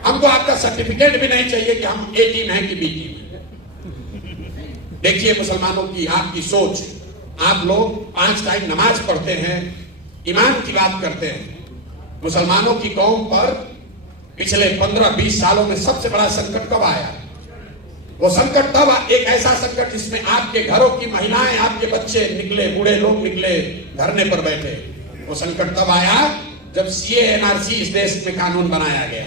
हमको आपका सर्टिफिकेट भी नहीं चाहिए कि हम ए टीम है कि बी टीम है। देखिए मुसलमानों की आपकी सोच, आप लोग 5 टाइम नमाज पढ़ते हैं, ईमान की बात करते हैं। मुसलमानों की कौम पर पिछले 15-20 सालों में सबसे बड़ा संकट कब आया? वो संकट तब, एक ऐसा संकट जिसमें आपके घरों की महिलाएं, आपके बच्चे निकले, बूढ़े लोग निकले धरने पर बैठे। वो संकट तब आया जब सीए एनआरसी इस देश में कानून बनाया गया।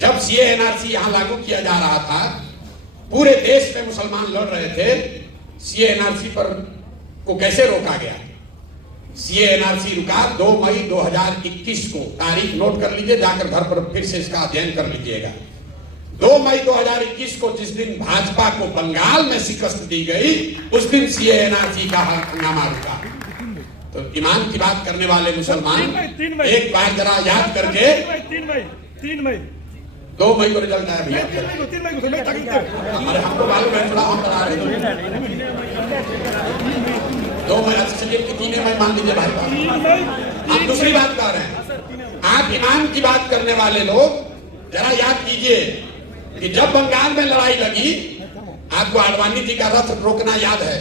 जब सीए एनआरसी यहां लागू किया जा रहा था, पूरे देश में मुसलमान लड़ रहे थे। सीए एनआरसी पर को कैसे रोका गया? सीए एनआरसी रुका 2 मई 2021 को। तारीख नोट कर लीजिए, जाकर घर पर फिर से इसका अध्ययन कर लीजिएगा। 2 मई 2021 को जिस दिन भाजपा को बंगाल में शिकस्त दी गई, उस दिन सीए एनआरसी का हंगामा रुका। तो ईमान की बात करने वाले मुसलमान एक बार जरा याद करके, 2 मई को रिजल्ट आया भैया, 3 मई को अरे हमको मालूम है, थोड़ा हम बता रहे हैं। 2 मई, चलिए 3 मई मान लीजिए भाई। हम दूसरी बात कर रहे हैं। आप ईमान की बात करने वाले लोग जरा याद कीजिए कि जब बंगाल में लड़ाई लगी, आपको आडवाणी जी का रथ रोकना याद है?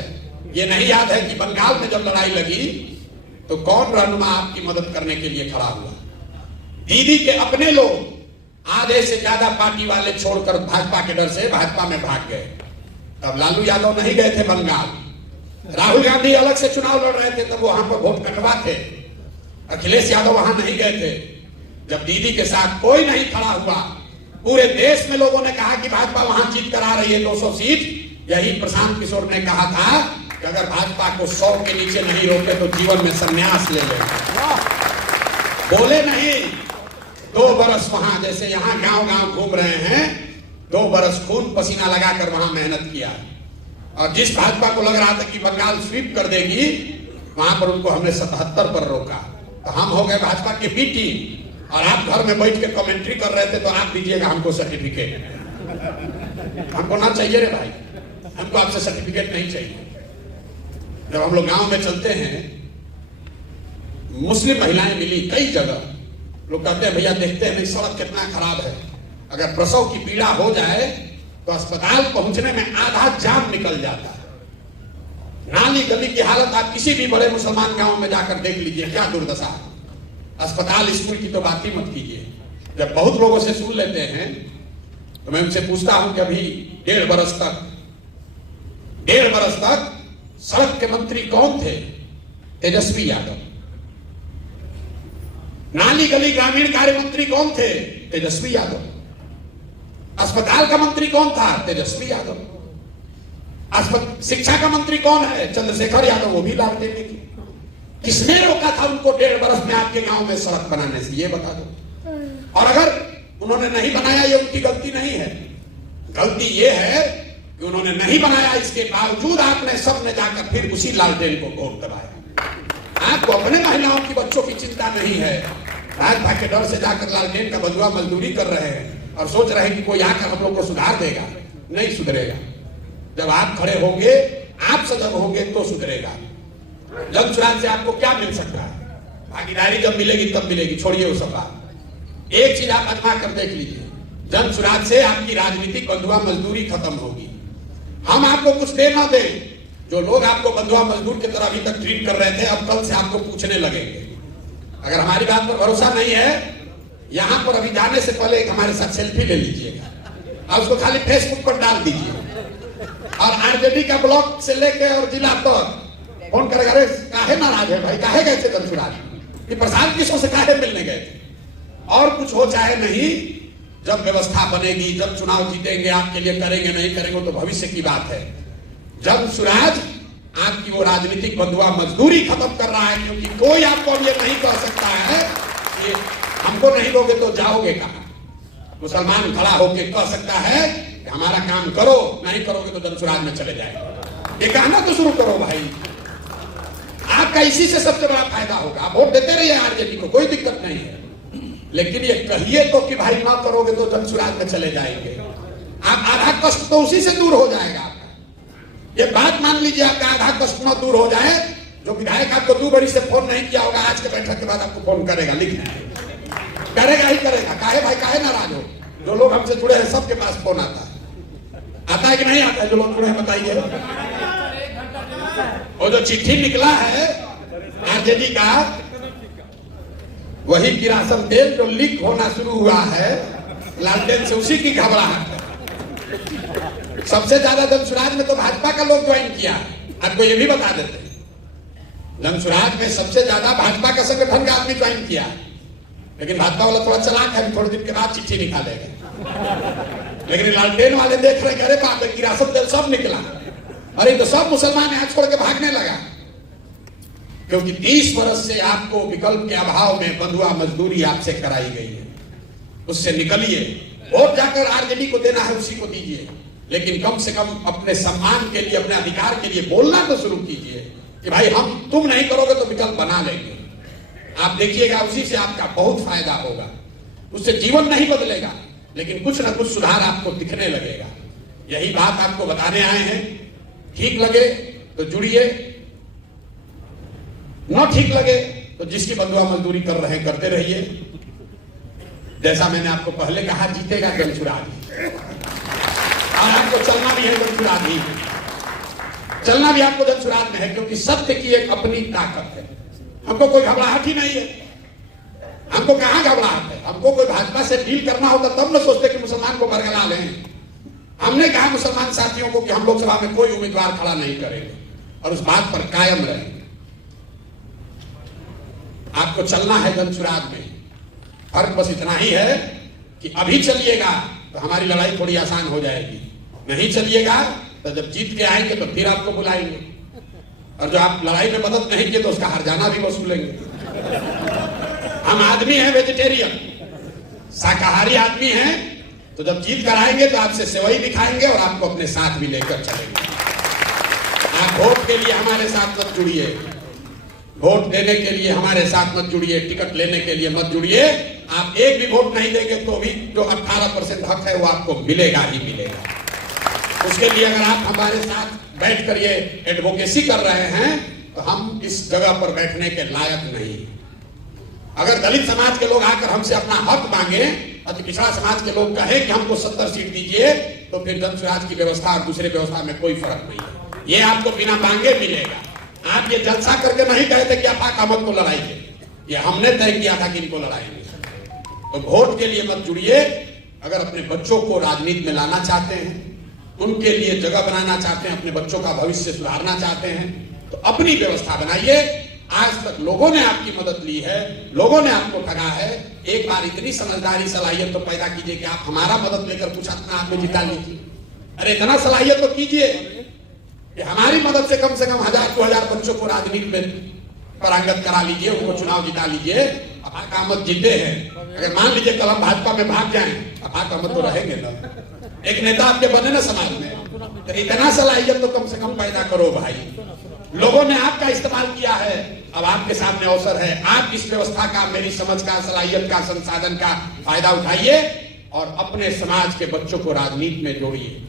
ये नहीं याद है कि बंगाल में जब लड़ाई लगी तो कौन रहनुमा आपकी मदद करने के लिए खड़ा हुआ? दीदी के अपने लोग आधे से ज्यादा पार्टी वाले छोड़कर भाजपा के डर से भाजपा में भाग गए। तब लालू यादव नहीं गए थे बंगाल, राहुल गांधी अलग से चुनाव लड़ रहे थे, तब वहां पर वोट कटवा थे। अखिलेश यादव वहां नहीं गए थे। जब दीदी के साथ कोई नहीं खड़ा हुआ, पूरे देश में लोगों ने कहा कि भाजपा वहां जीत कर आ रही है 200 सीट। यही प्रशांत किशोर ने कहा था कि अगर भाजपा को 100 के नीचे नहीं रोके तो जीवन में संन्यास ले लेंगे। बोले नहीं, 2 बरस वहां, जैसे यहाँ गांव गांव घूम रहे हैं, 2 बरस खून पसीना लगाकर वहां मेहनत किया। और जिस भाजपा को लग रहा था कि बंगाल स्वीप कर देगी, वहां पर उनको हमने 77 पर रोका। तो हम हो गए भाजपा के बी टीम। और आप घर में बैठ के कमेंट्री कर रहे थे, तो आप दीजिएगा हमको सर्टिफिकेट। हमको ना चाहिए रे भाई, हमको आपसे सर्टिफिकेट नहीं चाहिए। जब हम लोग गांव में चलते हैं, मुस्लिम महिलाएं मिली कई जगह, लोग कहते हैं भैया देखते हैं सड़क कितना खराब है, अगर प्रसव की पीड़ा हो जाए तो अस्पताल पहुंचने में आधा जाम निकल जाता है। नाली गली की हालत आप किसी भी बड़े मुसलमान गांव में जाकर देख लीजिए, क्या दुर्दशा है। अस्पताल स्कूल की तो बात ही मत कीजिए। जब बहुत लोगों से सुन लेते हैं तो मैं उनसे पूछता हूं कि अभी 1.5 बरस तक सड़क के मंत्री कौन थे? तेजस्वी यादव। नाली गली ग्रामीण कार्य मंत्री कौन थे? तेजस्वी यादव। अस्पताल का मंत्री कौन था? तेजस्वी यादव। शिक्षा का मंत्री कौन है? चंद्रशेखर यादव, वो भी लालटेन की। किसने रोका था उनको 1.5 बरस में आपके गांव में सड़क बनाने से? ये बता दो। और अगर उन्होंने नहीं बनाया, ये उनकी गलती नहीं है। गलती ये है कि उन्होंने नहीं बनाया, इसके बावजूद आपने सबने जाकर फिर उसी लालटेन को वोट दबाया। आपको अपने महिलाओं की, बच्चों की चिंता नहीं है। भाजपा के डर से जाकर लालटेन का बदुआ मजदूरी कर रहे हैं और सोच रहे हैं कि कोई आकर हम लोग को सुधार देगा। नहीं सुधरेगा। जब आप खड़े होंगे, आप सजग होंगे तो सुधरेगा। जन स्वराज से आपको क्या मिल सकता है? भागीदारी जब मिलेगी तब मिलेगी, छोड़िए वो सब बात। एक चीज आप आजमा कर देख लीजिए, जन सुराज से आपकी राजनीतिक बंधुआ मजदूरी खत्म होगी। हम आपको कुछ दे ना दें, जो लोग आपको बंधुआ मजदूर की तरह अभी तक ट्रीट कर रहे थे, अब कल से आपको पूछने लगेंगे। अगर हमारी बात पर भरोसा नहीं है, यहां पर अभी जाने से पहले एक हमारे साथ सेल्फी ले लीजिएगा और उसको खाली फेसबुक पर डाल दीजिए, और आरजेडी का ब्लॉक से लेके और जिला तक फोन करेगा, अरे काहे नाराज है भाई, काहे गए थे धनसुराज, कि प्रशांत किशोर से काहे मिलने गए थे। और कुछ हो चाहे नहीं, जब व्यवस्था बनेगी, जब चुनाव जीतेंगे, आपके लिए करेंगे नहीं करेंगे तो भविष्य की बात है। जन सुराज आपकी वो राजनीतिक बंधुआ मजदूरी खत्म कर रहा है, क्योंकि कोई आपको ये नहीं कह सकता है कि हमको नहीं दोगे तो जाओगे कहां। मुसलमान खड़ा होकर कह सकता है कि हमारा काम करो, नहीं करोगे तो जन सुराज में चले जाएंगे। ये कहना तो शुरू करो भाई, आपका इसी से सबसे बड़ा फायदा होगा। आप वोट देते रहिए आरजेडी को, कोई दिक्कत नहीं है, लेकिन ये कहिए तो कि भाई ना करोगे तो जन सुराज में चले जाएंगे। आप आधा कष्ट तो उसी से दूर हो जाएगा आपका। ये बात मान लीजिए, आपका आधा कष्ट न दूर हो जाए, जो विधायक आपको 2 बड़ी से फोन नहीं किया होगा, आज के बैठक के बाद आपको फोन करेगा, लिख करेगा ही करेगा। काहे भाई, काहे नाराज हो? जो लोग हमसे जुड़े हैं सबके पास फोन आता है कि नहीं आता है? जो लोग जुड़े हैं बताइए। और जो चिट्ठी निकला है आरजेडी का, वही किरासन तेल जो लीक होना शुरू हुआ है लालटेन से, उसी की घबराहट है। सबसे ज्यादा जनसुराज में तो भाजपा का लोग ज्वाइन किया, आपको ये भी बता देते हैं। जनसुराज में सबसे ज्यादा भाजपा का संगठन का आदमी ज्वाइन किया, लेकिन भाजपा वाला थोड़ा चलाक है, थोड़े दिन के बाद चिट्ठी निकालेगा। लेकिन लालटेन वाले देख रहे, अरे बाप रे, किरासन तेल सब निकला, अरे तो सब मुसलमान यहाँ छोड़ के भागने लगा। क्योंकि 30 वर्ष से आपको विकल्प के अभाव में बंधुआ मजदूरी आपसे कराई गई है, उससे निकलिए। वोट जाकर आरजेडी को देना है, उसी को दीजिए, लेकिन कम से कम अपने सम्मान के लिए, अपने अधिकार के लिए बोलना तो शुरू कीजिए कि भाई तुम नहीं करोगे तो विकल्प बना लेंगे। आप देखिएगा, उसी से आपका बहुत फायदा होगा। उससे जीवन नहीं बदलेगा, लेकिन कुछ ना कुछ सुधार आपको दिखने लगेगा। यही बात आपको बताने आए हैं। ठीक लगे तो जुड़िए, न ठीक लगे तो जिसकी बंधुआ मजदूरी कर रहे हैं करते रहिए। जैसा मैंने आपको पहले कहा, जीतेगा जनसुराज, और आपको चलना भी है जनसुराज ही, चलना भी आपको जनसुराज में है, क्योंकि सत्य की एक अपनी ताकत है। हमको कोई घबराहट ही नहीं है। हमको कहां घबराहट है? हमको कोई भाजपा से डील करना होता तब न सोचते कि मुसलमान को बरगला लें। हमने कहा मुसलमान साथियों को कि हम लोकसभा में कोई उम्मीदवार खड़ा नहीं करेंगे, और उस बात पर कायम रहेंगे। आपको चलना है जनसुराज में। फर्क बस इतना ही है कि अभी चलिएगा तो हमारी लड़ाई थोड़ी आसान हो जाएगी, नहीं चलिएगा तो जब जीत के आएंगे तो फिर आपको बुलाएंगे, और जो आप लड़ाई में मदद नहीं किए तो उसका हर्जाना भी वसूलेंगे। हम आदमी हैं वेजिटेरियन, शाकाहारी आदमी हैं, तो जब जीत कर आएंगे तो आपसे सेवई भी खाएंगे और आपको अपने साथ भी लेकर चलेंगे। आप वोट के लिए हमारे साथ मत जुड़िए, वोट देने के लिए हमारे साथ मत जुड़िए, टिकट लेने के लिए मत जुड़िए। आप एक भी वोट नहीं देंगे तो भी जो 18% हक है वो आपको मिलेगा ही मिलेगा। उसके लिए अगर आप हमारे साथ बैठ कर ये एडवोकेसी कर रहे हैं तो हम इस जगह पर बैठने के लायक नहीं। अगर दलित समाज के लोग आकर हमसे अपना हक मांगे, अति पिछड़ा समाज के लोग कहे कि हमको 70 सीट दीजिए, तो फिर जनसुराज की व्यवस्था और दूसरे व्यवस्था में कोई फर्क नहीं है। ये आपको बिना मांगे मिलेगा। आप ये जलसा करके नहीं कहे थे कि आप अहमद को लड़ाइए, ये हमने तय किया था कि इनको लड़ाएंगे। तो वोट के लिए मत जुड़िए। अगर अपने बच्चों को राजनीति में लाना चाहते हैं, उनके लिए जगह बनाना चाहते हैं, अपने बच्चों का भविष्य सुधारना चाहते हैं, तो अपनी व्यवस्था बनाइए। आज तक लोगों ने आपकी मदद ली है, लोगों ने आपको ठगा है। एक बार इतनी समझदारी सलाहियत तो पैदा कीजिए कि आप हमारा मदद लेकर कुछ अपना आप में जिता लीजिए। अरे इतना सलाहियत तो कीजिए कि हमारी मदद से कम 1000-2000 बच्चों को राजनीति में पारंगत करा लीजिए, उनको चुनाव जिता लीजिए। अफाक अहमद जीते हैं, अगर मान लीजिए कल हम भाजपा में भाग जाएं, अफाक अहमद तो रहेंगे ना, एक नेता आपके बने ना समाज में, तो इतना सलाहियत तो कम से कम पैदा करो भाई। लोगों ने आपका इस्तेमाल किया है, अब आपके सामने अवसर है। आप इस व्यवस्था का, मेरी समझ का, सलाहियत का, संसाधन का फायदा उठाइए और अपने समाज के बच्चों को राजनीति में जोड़िए,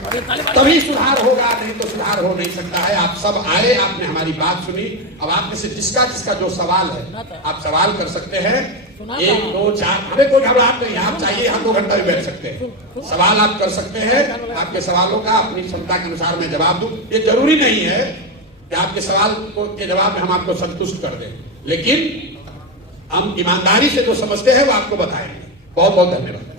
तभी सुधार होगा, नहीं तो सुधार हो नहीं सकता है। आप सब आए, आपने हमारी बात सुनी। अब आप में से जिसका जिसका जो सवाल है आप सवाल कर सकते हैं। 1 2 4 हमें कोई घबराहट नहीं है। आप चाहिए हम 2 घंटा भी बैठ सकते हैं, सवाल आप कर सकते हैं। आपके सवालों का अपनी क्षमता के अनुसार मैं जवाब दूं। ये जरूरी नहीं है कि आपके सवाल के जवाब में हम आपको संतुष्ट कर दें, लेकिन हम ईमानदारी से जो समझते हैं वो आपको बताएंगे। बहुत बहुत धन्यवाद।